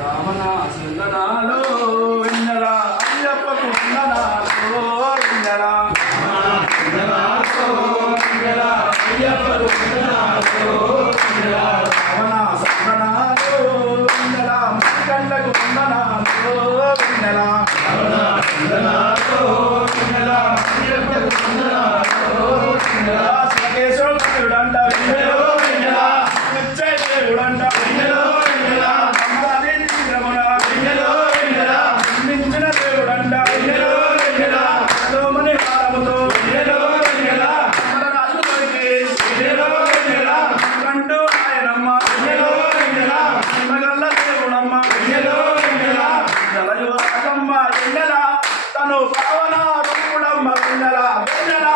రామనాసుందనాలో వెన్నెల అయ్యప్పకు వందనాలో వెన్నెల అయ్యప్పకు వందనాలో వెన్నెల రామనాసుందనాలో వెన్నెల మణికంఠకు వందనాలో వెన్నెల వెన్నెల అయ్యప్పకు వందనాలో వెన్నెల శివకేశవుడంట వెన్నెల వెన్నెల నిశ్చయుడంట వెన్నెల తను పావన రూపుడమ్మ వెన్నెల వెన్నెల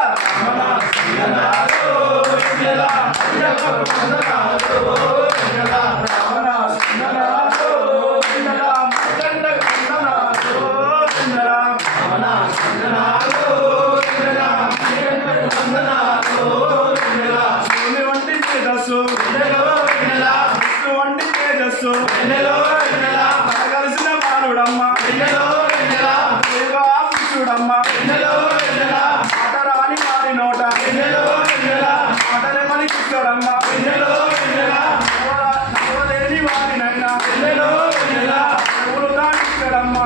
వంటి తేజస్సు వంటి తేజస్సు కలిసిన బాలుడమ్మ చూడమ్మ మాటరాని వారి నోట మాటలే మని చూడమ్మ నవ్వలేని వారినైనా దాటిక్కడమ్మ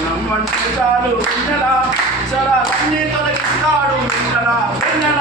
నమ్మంటే చాలు వెన్నెల చలన్నీ తొలగిస్తాడు వెన్నెల వెన్నెల